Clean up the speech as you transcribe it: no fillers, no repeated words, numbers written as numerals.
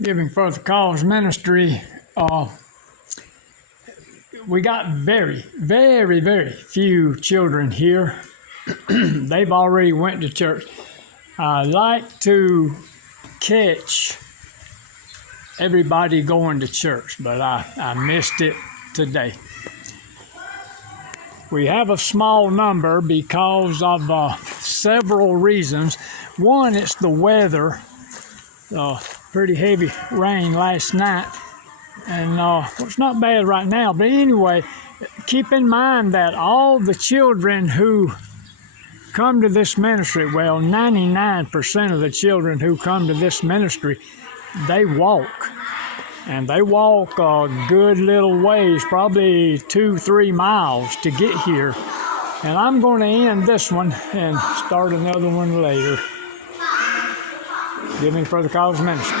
Giving for the Cause ministry, we got very, very, very few children here. They've already went to church. I like to catch everybody going to church, but I missed it today. We have a small number because of several reasons. One, it's the weather. Pretty heavy rain last night, and it's not bad right now. But anyway, keep in mind that all the children who come to this ministry, well, 99% of the children who come to this ministry, they walk. And they walk a good little ways, probably 2-3 miles to get here. And I'm going to end this one and start another one later. Giving for the Cause ministry.